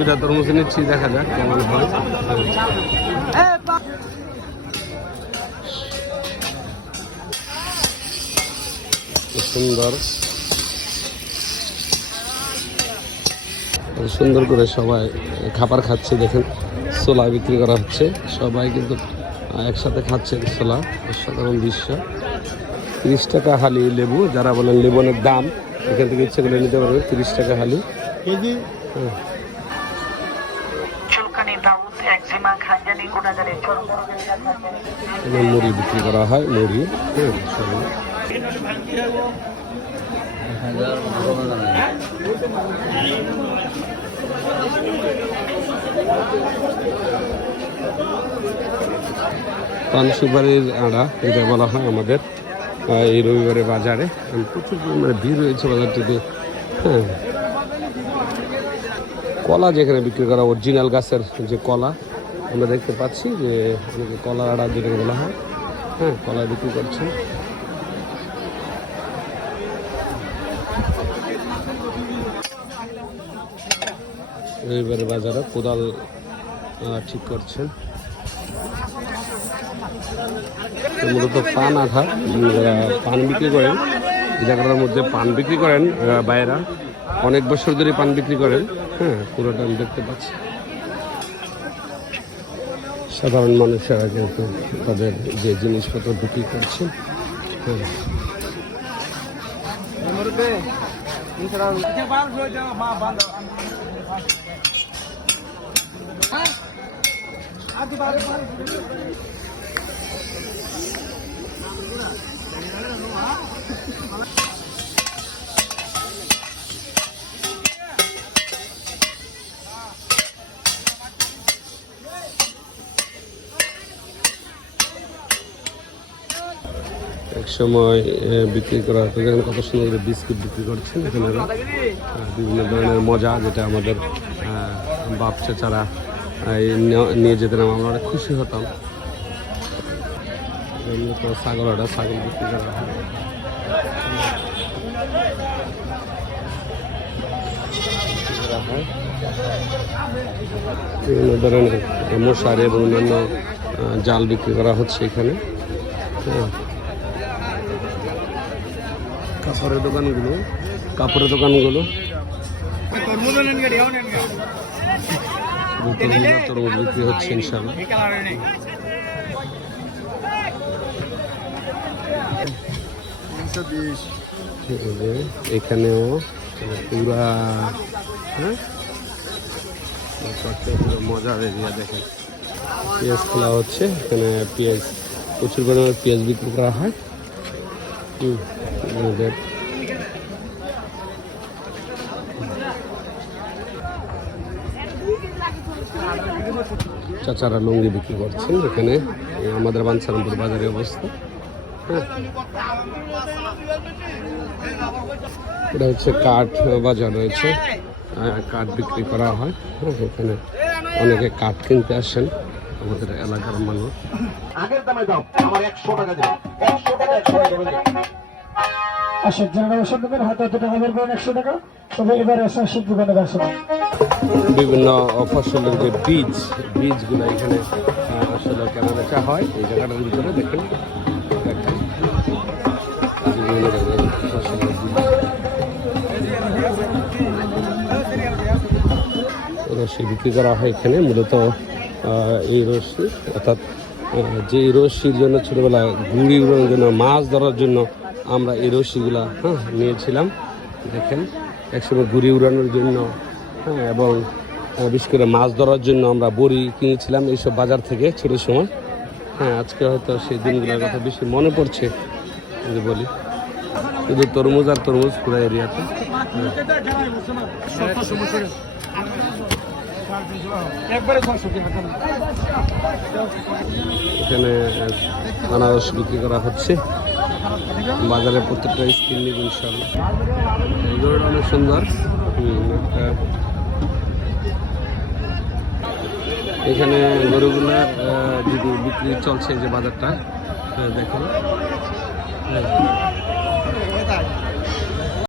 দুইটা তরমুজ নিচ্ছি, দেখা যাক কেমন হয়। সুন্দর সুন্দর করে সবাই খাবার খাচ্ছে, দেখেন ছোলা বিক্রি করা হচ্ছে, সবাই কিন্তু একসাথে খাচ্ছে ছোলা। অসাধারণ দৃশ্য। 30 টাকা হালি লেবু, যারা বলেন লেবু অনেক দাম এখান থেকে ইচ্ছে করে নিতে পারবে। 30 টাকা হালি কেজি। মুড়ি বিক্রি করা হয়, মুড়ি। পান সুপারির আড়া যেটা বলা হয় আমাদের এই রবিবারে বাজারে প্রচুর পরিমাণে ভিড় রয়েছে বাজারটিতে। হ্যাঁ, কলা যেখানে বিক্রি করা, অরিজিনাল গাছের যে কলা আমরা দেখতে পাচ্ছি, যে অনেকে কলা আড়া যেটাকে বলা হয়, হ্যাঁ কলা বিক্রি করছে। রবিবারে বাজারে কোদাল ঠিক করছেন। মূলত পান আঠা, যারা পান বিক্রি করেন এই জায়গাটার মধ্যে পান বিক্রি করেন বাইরা, অনেক বছর ধরে পান বিক্রি করেন। হ্যাঁ, পুরোটা আমি দেখতে পাচ্ছি। সাধারণ মানুষেরা কিন্তু তাদের যে জিনিসপত্র বিক্রি করছেন। হ্যাঁ, এক সময় বিক্রি করা হতো, যেখানে কত সুন্দর করে বিস্কুট বিক্রি করছেন এখানে বিভিন্ন ধরনের মজা, যেটা আমাদের বাপ চাচারা নিয়ে যেতেন, আমরা অনেক খুশি হতাম। ছাগল বিক্রি করা হয়। বিভিন্ন ধরনের মশারি এবং অন্যান্য জাল বিক্রি করা হচ্ছে এখানে। হ্যাঁ, কাপড়ের দোকানগুলো তরমুজ বিক্রি হচ্ছে ইনশাআল্লাহ। এখানেও পুরা মজার এরিয়া, দেখেন পেঁয়াজ খোলা হচ্ছে এখানে। পেঁয়াজ, প্রচুর পরিমাণে পেঁয়াজ বিক্রি করা হয়। চাচারা লুঙ্গি বিক্রি করছেন এখানে, আমাদের বাঞ্ছারামপুর বাজারে অবস্থা। হ্যাঁ, এটা হচ্ছে কাঠ বাজার রয়েছে, কাঠ বিক্রি করা হয়। এখানে অনেকে কাঠ কিনতে আসেন আমাদের এলাকার মানুষ। আগের দামে দাও, আমার 100 টাকা দিন, 100 টাকা 100 টাকা দিন। আচ্ছা, যারা ওষুধ নেবেন হাতে হাতে টাকা বের করেন 100 টাকা। তবে এবারে আসার দোকানে আসুন। বিভিন্ন ফসলের যে বীজগুলো এখানে আসলে কেনা বেচা হয় এই জায়গাটার ভিতরে। দেখেন রশি বিক্রি করা হয় এখানে। মূলত এই রশি, অর্থাৎ যে রশির জন্য ছোটোবেলায় গুড়ি উড়ানোর জন্য, মাছ ধরার জন্য আমরা এই রশিগুলা নিয়েছিলাম। দেখেন একসময় গুড়ি উড়ানোর জন্য, হ্যাঁ, এবং বিশেষ করে মাছ ধরার জন্য আমরা বড়ি কিনেছিলাম এইসব বাজার থেকে ছোটোর সময়। হ্যাঁ, আজকে হয়তো সেই দিনগুলোর কথা বেশি মনে পড়ছে যদি বলি। শুধু তরমুজ আর তরমুজ পুরো এরিয়াতে। এখানে আনারস বিক্রি করা হচ্ছে বাজারে, প্রত্যেকটা স্কিন নিব ইনশাআল্লাহ। এগুলো অনেক সুন্দর। এখানে গরুগুলা যদি বিক্রি চলছে, যে বাজারটা দেখুন।